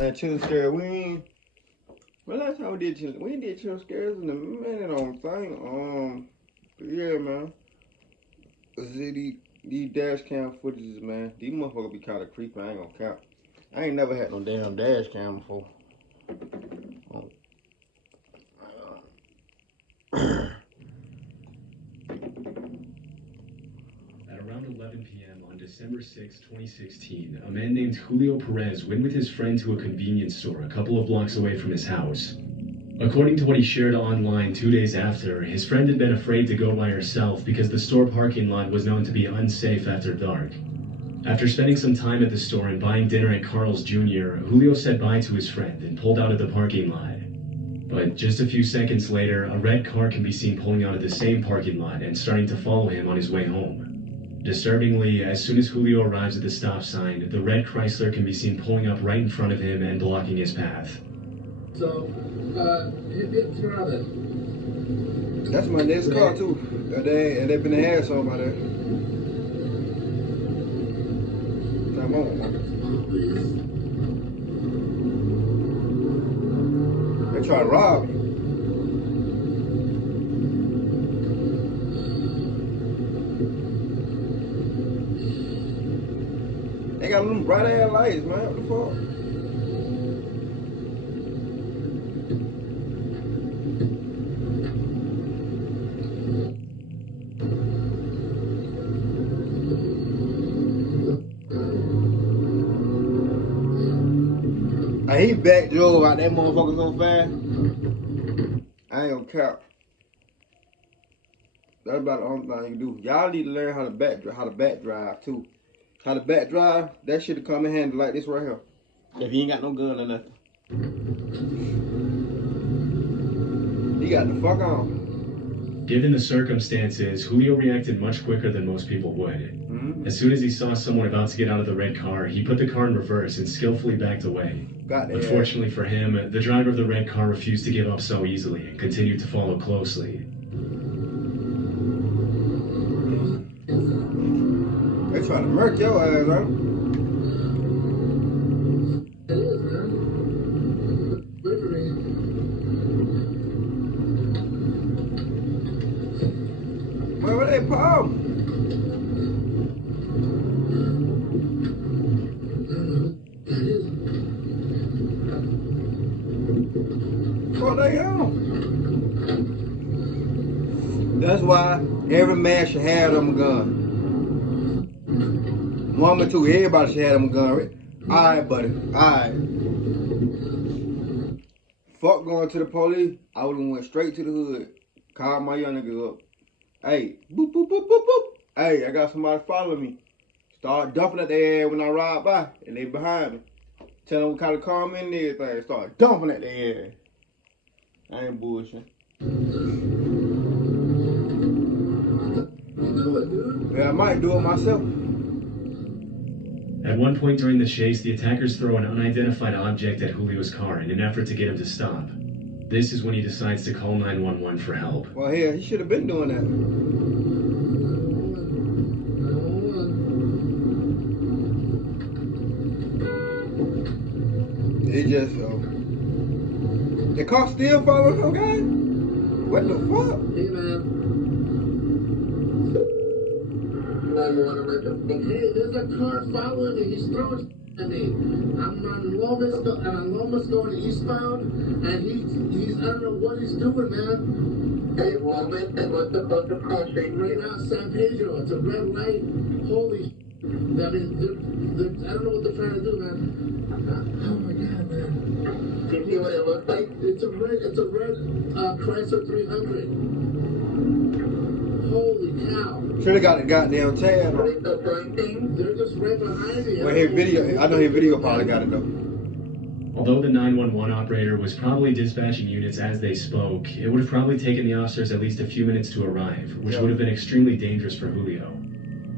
Man, chill scare, we ain't. Well, last time we did chill scares in a minute on thing. Yeah, man. These dash cam footages, man. These motherfuckers be kind of creepy. I ain't gonna count. I ain't never had no damn dash cam before. At around 11 p.m. on December 6, 2016, a man named Julio Perez went with his friend to a convenience store a couple of blocks away from his house. According to what he shared online 2 days after, his friend had been afraid to go by herself because the store parking lot was known to be unsafe after dark. After spending some time at the store and buying dinner at Carl's Jr., Julio said bye to his friend and pulled out of the parking lot. But just a few seconds later, a red car can be seen pulling out of the same parking lot and starting to follow him on his way home. Disturbingly, as soon as Julio arrives at the stop sign, the red Chrysler can be seen pulling up right in front of him and blocking his path. So, turn around then. That's my next car too. They've been an asshole by there. Come on, man. They try to rob you. They got them bright ass lights, man. What the fuck? He back drove out that motherfucker so fast. I ain't gonna cap. That's about the only thing you do. Y'all need to learn how to back drive too. How to back drive, that shit'll come in handy like this right here. If you ain't got no gun or nothing. He got the fuck on. Given the circumstances, Julio reacted much quicker than most people would. As soon as he saw someone about to get out of the red car, he put the car in reverse and skillfully backed away. Unfortunately for him, the driver of the red car refused to give up so easily and continued to follow closely. They trying to murk your ass, huh? It is, man. Wait for me. Where they pop? What they on? That's why every man should have them a gun. Woman too, everybody should have them a gun, right? Alright, buddy. Alright. Fuck going to the police. I would've went straight to the hood. Called my young niggas up. Hey, boop, boop, boop, boop, boop. Hey, I got somebody following me. Start dumping at their ass when I ride by, and they behind me. Tell them what kind of car I'm in and everything. Start dumping at their ass. I ain't bullshit. Yeah, I might do it myself. At one point during the chase, the attackers throw an unidentified object at Julio's car in an effort to get him to stop. This is when he decides to call 911 for help. Well, hell, he should have been doing that. They just, the car still following some guy? What the fuck? Hey, man. Hey, there's a car following me. He's throwing at me. I'm on Lomas going eastbound, and he's I don't know what he's doing, man. Hey, Lomas, and what's the fuck crossing? Right now, San Pedro. It's a red light. Holy I mean, I don't know what they're trying to do, man. Oh my God, man. Do you see what it looks like? It's a red Chrysler 300. Holy cow. Should've got a goddamn tab. They're just right behind me. Well, his video, I know his video probably got it though. Although the 911 operator was probably dispatching units as they spoke, it would have probably taken the officers at least a few minutes to arrive, which would have been extremely dangerous for Julio.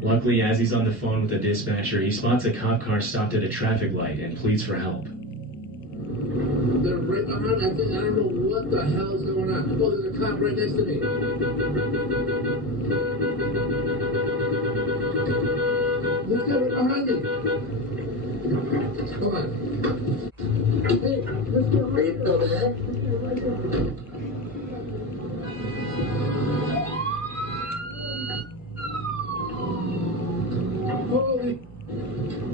Luckily, as he's on the phone with the dispatcher, he spots a cop car stopped at a traffic light and pleads for help. They're right behind me. I don't know what the hell is going on. Oh, there's a cop right next to me. This guy right behind me. Hold on. Holy.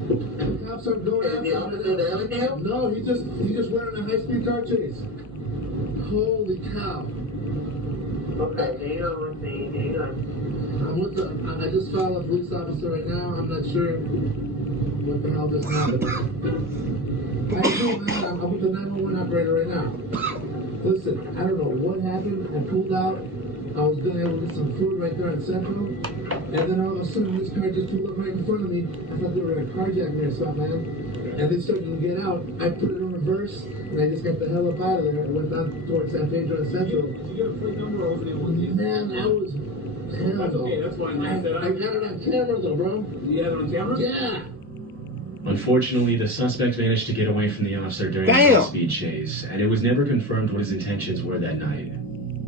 The cops are going And the officer there now? No, he just went on a high-speed car chase. Holy cow. Okay, hang on with me, hang on. I just found a police officer right now. I'm not sure what the hell just happened. I know, man. I'm with the 911 operator right now. Listen, I don't know what happened. I pulled out. I was gonna able to get some food right there in Central. And then all of a sudden, this car just pulled up right in front of me. I thought they were gonna carjack me or something, man. And they started to get out. I put it on reverse, and I just got the hell up out of there. I went down towards San Pedro and Central. Did you get a plate number over there with you? Man, I was... That's okay, that's fine. I got it on camera, though, bro. You had it on camera? Yeah. Unfortunately, the suspect managed to get away from the officer during a high-speed chase, and it was never confirmed what his intentions were that night.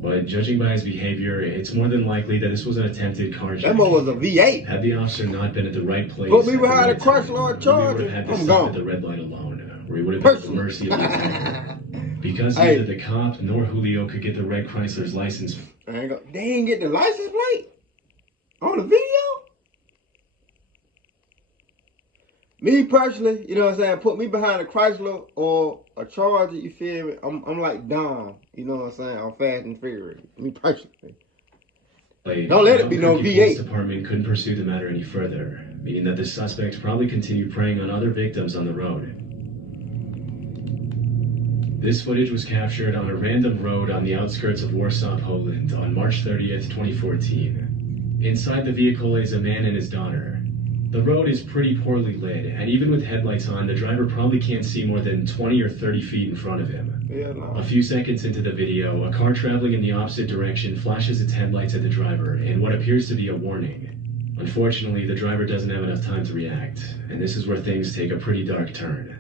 But judging by his behavior, it's more than likely that this was an attempted carjacking. That one was a V8. Had the officer not been at the right place, Put me behind a Chrysler Charger, we would have had to I'm stop gone. at the red light alone, where he would have been at the mercy of the detective. Because neither the cop nor Julio could get the red Chrysler's license. They ain't get the license plate on the video. Me personally, you know what I'm saying? Put me behind a Chrysler or a Charger, you feel me? I'm like Dom, you know what I'm saying? I'm Fast and Furious. Me personally. Don't let it be no The V8. police department couldn't pursue the matter any further, meaning that the suspects probably continued preying on other victims on the road. This footage was captured on a random road on the outskirts of Warsaw, Poland on March 30th, 2014. Inside the vehicle is a man and his daughter. The road is pretty poorly lit, and even with headlights on, the driver probably can't see more than 20 or 30 feet in front of him. Yeah, no. A few seconds into the video, a car traveling in the opposite direction flashes its headlights at the driver in what appears to be a warning. Unfortunately, the driver doesn't have enough time to react, and this is where things take a pretty dark turn.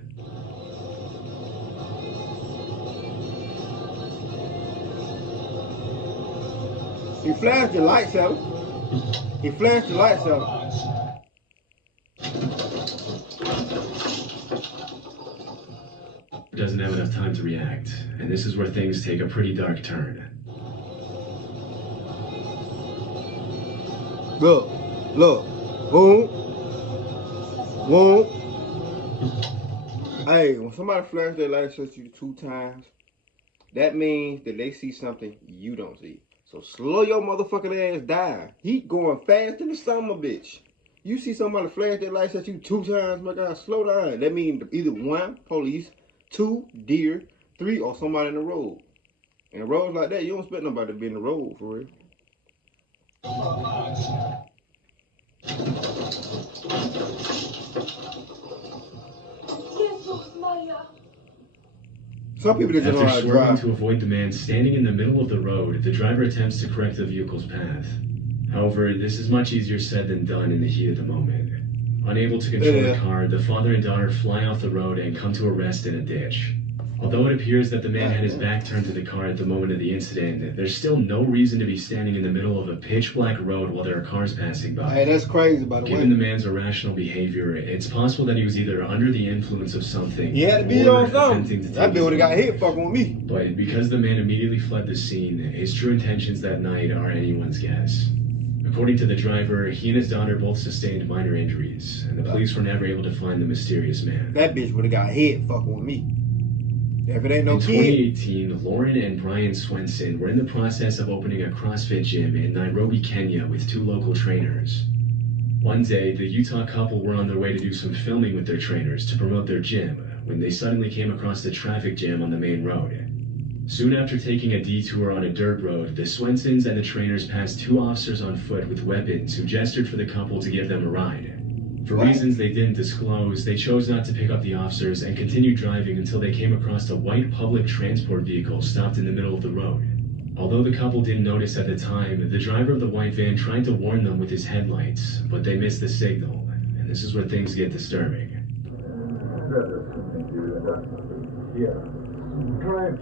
He flashed the lights at him. He flashed the lights at him. Doesn't have enough time to react, and this is where things take a pretty dark turn. Look, boom, boom. Hey, when somebody flashes their lights at you 2 times, that means that they see something you don't see. So slow your motherfucking ass down. Heat going fast in the summer, bitch. You see somebody flash their lights at you 2 times, my God, slow down. That means either 1, police, 2, deer, 3, or somebody in the road. And roads like that, you don't expect nobody to be in the road for real. Some people just don't know how After to swerving drive. to avoid the man standing in the middle of the road, the driver attempts to correct the vehicle's path. However, this is much easier said than done in the heat of the moment. Unable to control the car, the father and daughter fly off the road and come to a rest in a ditch. Although it appears that the man had his back turned to the car at the moment of the incident, there's still no reason to be standing in the middle of a pitch-black road while there are cars passing by. Hey, that's crazy, by the way. Given the man's irrational behavior, it's possible that he was either under the influence of something He had to be or on attempting something. to That take bitch would his have got own hit fucking with me. But because the man immediately fled the scene, his true intentions that night are anyone's guess. According to the driver, he and his daughter both sustained minor injuries, and the police were never able to find the mysterious man. That bitch would have got hit fucking with me. If it ain't no In kid. 2018, Lauren and Brian Swenson were in the process of opening a CrossFit gym in Nairobi, Kenya with 2 local trainers. One day, the Utah couple were on their way to do some filming with their trainers to promote their gym when they suddenly came across the traffic jam on the main road. Soon after taking a detour on a dirt road, the Swensons and the trainers passed 2 officers on foot with weapons who gestured for the couple to give them a ride. For reasons they didn't disclose, they chose not to pick up the officers and continued driving until they came across a white public transport vehicle stopped in the middle of the road. Although the couple didn't notice at the time, the driver of the white van tried to warn them with his headlights, but they missed the signal, and this is where things get disturbing. Yeah. Drive.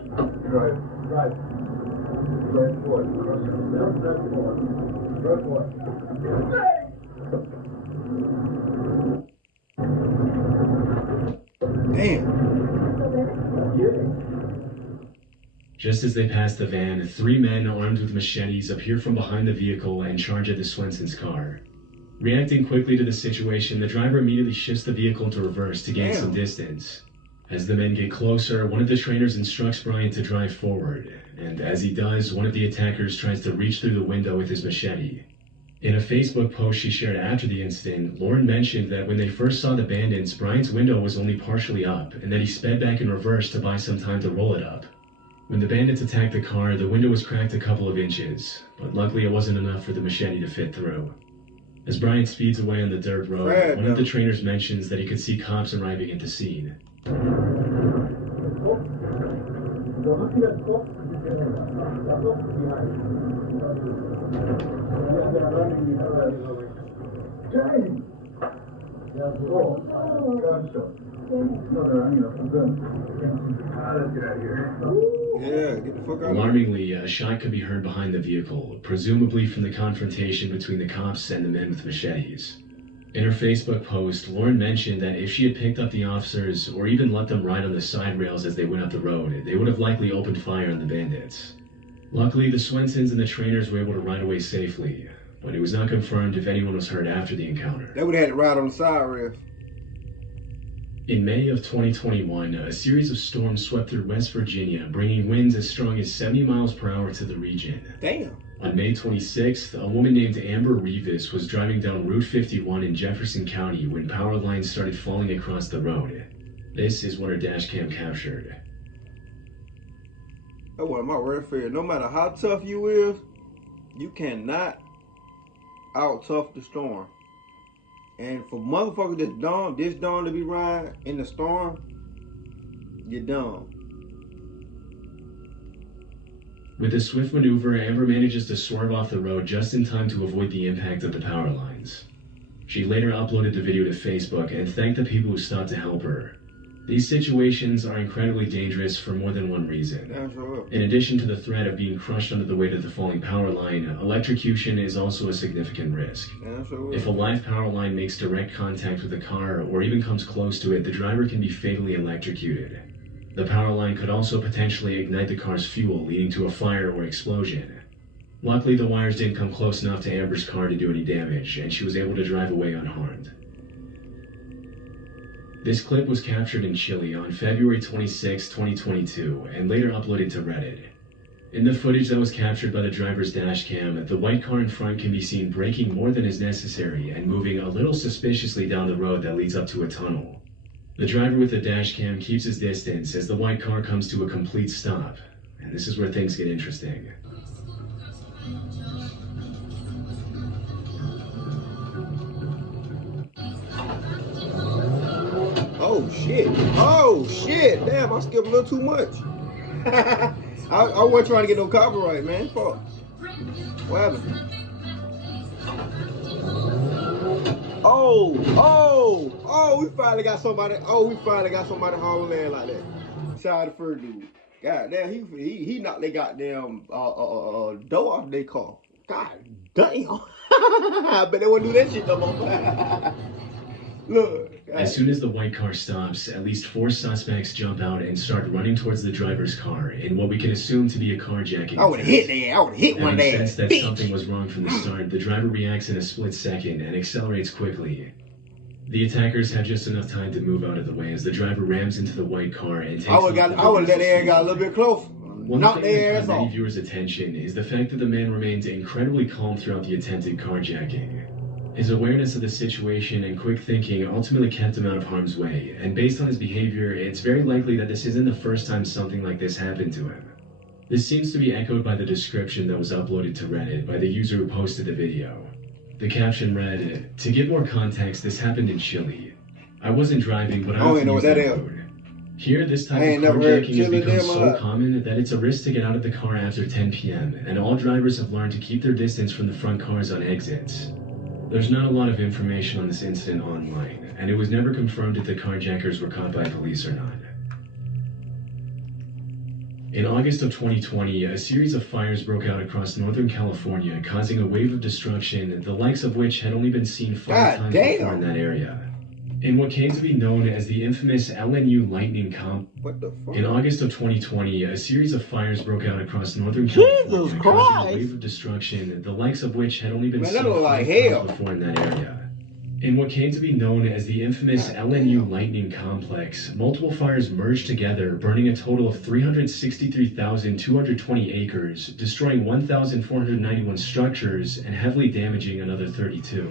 Drive forward. Drive forward. Damn. Just as they pass the van, 3 men armed with machetes appear from behind the vehicle and charge at the Swenson's car. Reacting quickly to the situation, the driver immediately shifts the vehicle into reverse to gain some distance. As the men get closer, one of the trainers instructs Bryant to drive forward, and as he does, one of the attackers tries to reach through the window with his machete. In a Facebook post she shared after the incident, Lauren mentioned that when they first saw the bandits, Bryant's window was only partially up, and that he sped back in reverse to buy some time to roll it up. When the bandits attacked the car, the window was cracked a couple of inches, but luckily it wasn't enough for the machete to fit through. As Bryant speeds away on the dirt road, one of the trainers mentions that he could see cops arriving at the scene. Yeah, get the fuck out. Alarmingly, a shot could be heard behind the vehicle, presumably from the confrontation between the cops and the men with machetes. In her Facebook post, Lauren mentioned that if she had picked up the officers or even let them ride on the side rails as they went up the road, they would have likely opened fire on the bandits. Luckily, the Swensons and the trainers were able to ride away safely, but it was not confirmed if anyone was hurt after the encounter. They would have had to ride on the side rails. In May of 2021, a series of storms swept through West Virginia, bringing winds as strong as 70 miles per hour to the region. Damn. On May 26th, a woman named Amber Rivas was driving down Route 51 in Jefferson County when power lines started falling across the road. This is what her dash cam captured. That's one of my worst fears. No matter how tough you is, you cannot out-tough the storm. And for motherfuckers this dumb to be riding in the storm, you're dumb. With a swift maneuver, Amber manages to swerve off the road just in time to avoid the impact of the power lines. She later uploaded the video to Facebook and thanked the people who stopped to help her. These situations are incredibly dangerous for more than one reason. In addition to the threat of being crushed under the weight of the falling power line, electrocution is also a significant risk. If a live power line makes direct contact with a car or even comes close to it, the driver can be fatally electrocuted. The power line could also potentially ignite the car's fuel, leading to a fire or explosion. Luckily, the wires didn't come close enough to Amber's car to do any damage, and she was able to drive away unharmed. This clip was captured in Chile on February 26, 2022, and later uploaded to Reddit. In the footage that was captured by the driver's dash cam, the white car in front can be seen braking more than is necessary and moving a little suspiciously down the road that leads up to a tunnel. The driver with the dash cam keeps his distance as the white car comes to a complete stop, and this is where things get interesting. Oh shit. Oh shit. Damn, I skipped a little too much. I wasn't trying to get no copyright, man. Fuck. What happened? We finally got somebody. We finally got somebody hauling in like that. Shout out to Fur Dude. God damn, he knocked their goddamn door off their car. God damn. I bet they wouldn't do that shit no more. Look. As soon as the white car stops, at least 4 suspects jump out and start running towards the driver's car in what we can assume to be a carjacking. I would have hit there. I would have hit one there. Having sensed that something was wrong from the start, the driver reacts in a split second and accelerates quickly. The attackers have just enough time to move out of the way as the driver rams into the white car and takes off. I would let the air got a little bit close. One thing that caught many viewers' attention is the fact that the man remained incredibly calm throughout the attempted carjacking. His awareness of the situation and quick thinking ultimately kept him out of harm's way, and based on his behavior, it's very likely that this isn't the first time something like this happened to him. This seems to be echoed by the description that was uploaded to Reddit by the user who posted the video. The caption read, "To give more context, this happened in Chile. I wasn't driving, but I often use that road. Here, this type of carjacking has become so common that it's a risk to get out of the car after 10 p.m., and all drivers have learned to keep their distance from the front cars on exits." There's not a lot of information on this incident online, and it was never confirmed if the carjackers were caught by police or not. In August of 2020, a series of fires broke out across Northern California, causing a wave of destruction, the likes of which had only been seen 5 times before in that area. In what came to be known as the infamous LNU lightning comp. What the fuck? In August of 2020, a series of fires broke out across Northern Jesus California, causing a Christ! wave of destruction, the likes of which had only been Man, that seen look like 5 hell. times before in that area. In what came to be known as the infamous LNU lightning complex, multiple fires merged together, burning a total of 363,220 acres, destroying 1,491 structures, and heavily damaging another 32.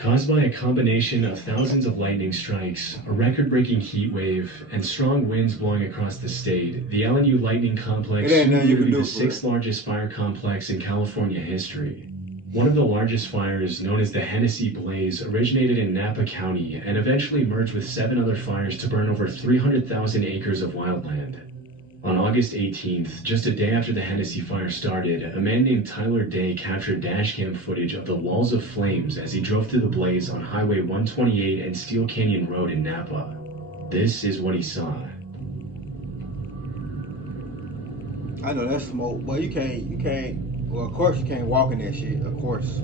Caused by a combination of thousands of lightning strikes, a record-breaking heat wave, and strong winds blowing across the state, the LNU lightning complex It ain't soon nothing you grew to can be do the for it. 6th largest fire complex in California history. One of the largest fires, known as the Hennessy Blaze, originated in Napa County and eventually merged with 7 other fires to burn over 300,000 acres of wildland. On August 18th, just a day after the Hennessy fire started, a man named Tyler Day captured dashcam footage of the walls of flames as he drove through the blaze on Highway 128 and Steel Canyon Road in Napa. This is what he saw. I know that's smoke, but you can't. Well, of course you can't walk in that shit, of course.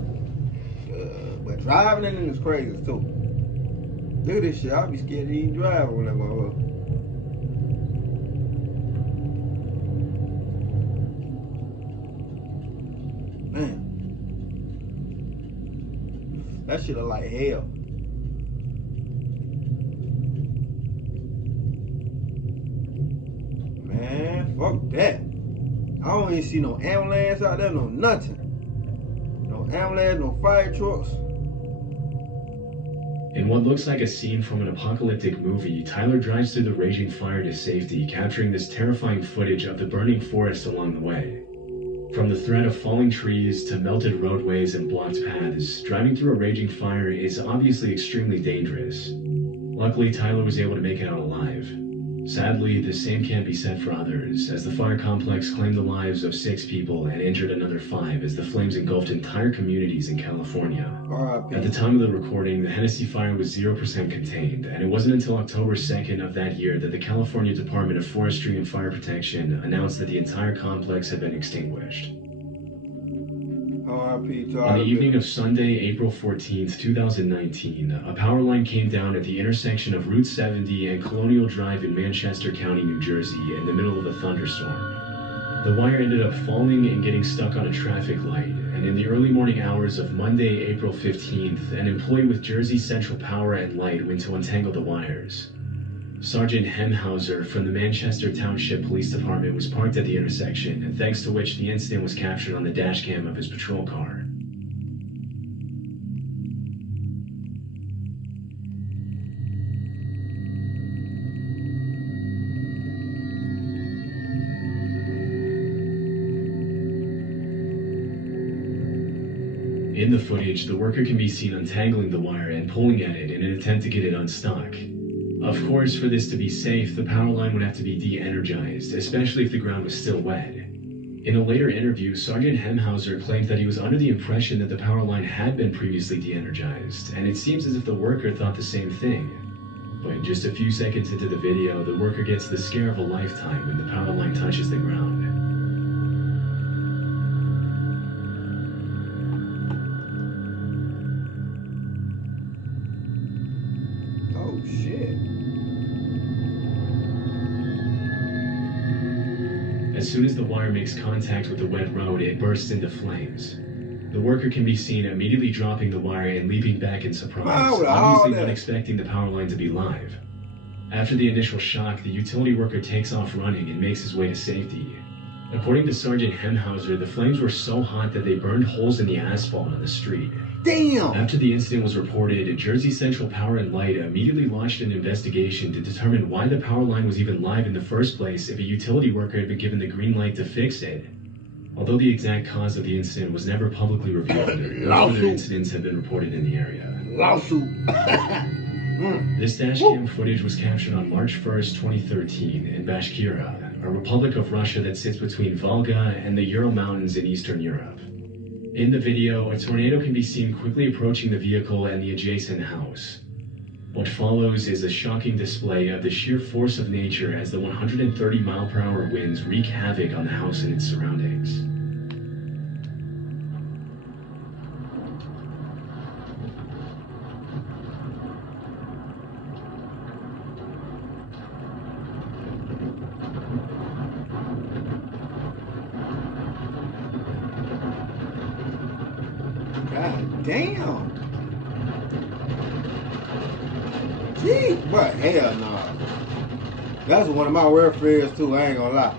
But driving in it is crazy too. Look at this shit. I'll be scared to even drive on that motherfucker. Man, that shit look like hell. Man, fuck that. I don't even see no ambulance out there, no nothing. No ambulance, no fire trucks. In what looks like a scene from an apocalyptic movie, Tyler drives through the raging fire to safety, capturing this terrifying footage of the burning forest along the way. From the threat of falling trees to melted roadways and blocked paths, driving through a raging fire is obviously extremely dangerous. Luckily, Tyler was able to make it out alive. Sadly, the same can't be said for others, as the fire complex claimed the lives of 6 people and injured another 5 as the flames engulfed entire communities in California. At the time of the recording, the Hennessy fire was 0% contained, and it wasn't until October 2nd of that year that the California Department of Forestry and Fire Protection announced that the entire complex had been extinguished. On the evening of Sunday, April 14th, 2019, a power line came down at the intersection of Route 70 and Colonial Drive in Manchester County, New Jersey, in the middle of a thunderstorm. The wire ended up falling and getting stuck on a traffic light, and in the early morning hours of Monday, April 15th, an employee with Jersey Central Power and Light went to untangle the wires. Sergeant Hemhauser from the Manchester Township Police Department was parked at the intersection, and thanks to which the incident was captured on the dashcam of his patrol car. In the footage, the worker can be seen untangling the wire and pulling at it in an attempt to get it unstuck. Of course, for this to be safe, the power line would have to be de-energized, especially if the ground was still wet. In a later interview, Sergeant Hemhauser claimed that he was under the impression that the power line had been previously de-energized, and it seems as if the worker thought the same thing. But just a few seconds into the video, the worker gets the scare of a lifetime when the power line touches the ground. Oh shit. As soon as the wire makes contact with the wet road, it bursts into flames. The worker can be seen immediately dropping the wire and leaping back in surprise, obviously not expecting the power line to be live. After the initial shock, the utility worker takes off running and makes his way to safety. According to Sergeant Hemhauser, the flames were so hot that they burned holes in the asphalt on the street. Damn! After the incident was reported, Jersey Central Power and Light immediately launched an investigation to determine why the power line was even live in the first place if a utility worker had been given the green light to fix it. Although the exact cause of the incident was never publicly revealed, no further incidents have been reported in the area. Lawsuit. This dashcam footage was captured on March 1st, 2013 in Bashkira, a republic of Russia that sits between Volga and the Ural Mountains in Eastern Europe. In the video, a tornado can be seen quickly approaching the vehicle and the adjacent house. What follows is a shocking display of the sheer force of nature as the 130-mile-per-hour winds wreak havoc on the house and its surroundings. Damn. Gee, but hell nah. That's one of my worst fears too, I ain't gonna lie.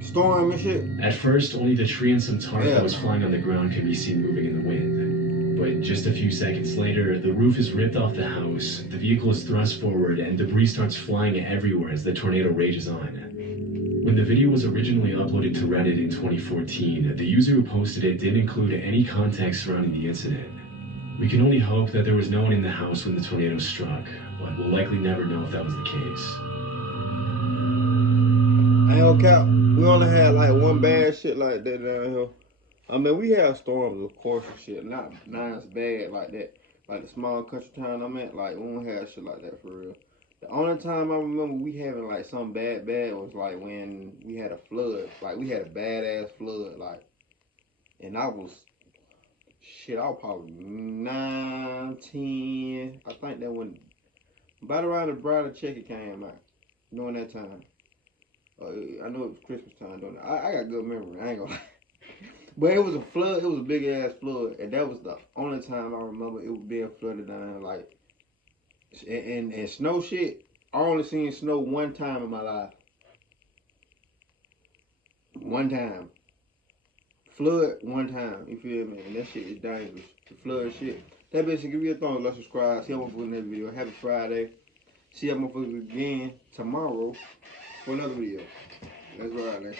Storm and shit. At first, only the tree and some tarp Yeah. that was flying on the ground could be seen moving in the wind. But just a few seconds later, the roof is ripped off the house, the vehicle is thrust forward, and debris starts flying everywhere as the tornado rages on. When the video was originally uploaded to Reddit in 2014, the user who posted it didn't include any context surrounding the incident. We can only hope that there was no one in the house when the tornado struck, but we'll likely never know if that was the case. I ain't gonna cap. We only had like one bad shit like that down here. I mean, we have storms, of course, and shit. Not as bad like that. Like the small country town I'm at, like, we don't have shit like that for real. The only time I remember we having like something bad was like when we had a flood. Like, we had a badass flood, like, and I was probably 9, 10. I think that when, about around the bridal check it came out during that time. I know it was Christmas time, don't I? I got good memory, I ain't gonna lie. But it was a flood, it was a big ass flood, and that was the only time I remember it being flooded down, like, and snow shit. I only seen snow one time in my life. One time. Flood one time, you feel me? And that shit is dangerous. The flood shit. That bitch, give me a thumbs up, subscribe, see how motherfuckers in that video. Happy Friday. See how motherfuckers again tomorrow for another video. That's right, man.